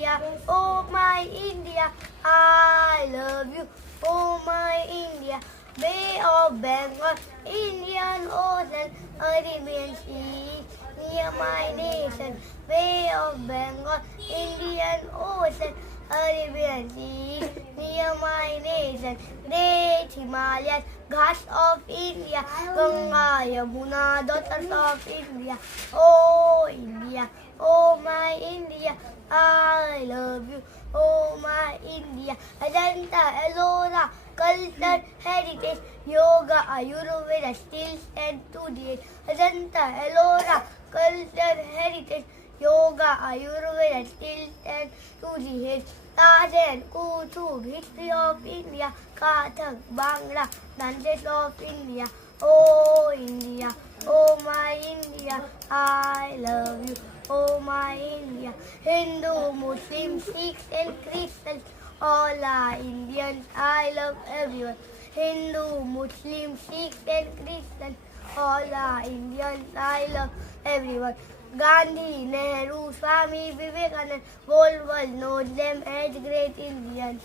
India, oh my India, I love you, oh my India. Bay of Bengal, Indian Ocean, Arabian Sea, near my nation. Bay of Bengal, Indian Ocean, Arabian Sea, near my nation. Great Himalayas, Ghats of India, Ganga, Yamuna, daughters of India. Oh India, oh my India, I love you, oh my India. Ajanta, Ellora, culture, heritage, yoga, Ayurveda, still stand to the age. Ajanta, Ellora, culture, heritage, yoga, Ayurveda, still stand to the age. Taj and Kutub, history of India, Kathak, Bangla, dances of India. Oh India, oh my India, I love you, oh my India. Hindu, Muslim, Sikhs and Christians, all are Indians, I love everyone. Hindu, Muslim, Sikhs and Christians, all are Indians, I love everyone. Gandhi, Nehru, Swami Vivekananda, whole world knows them as great Indians.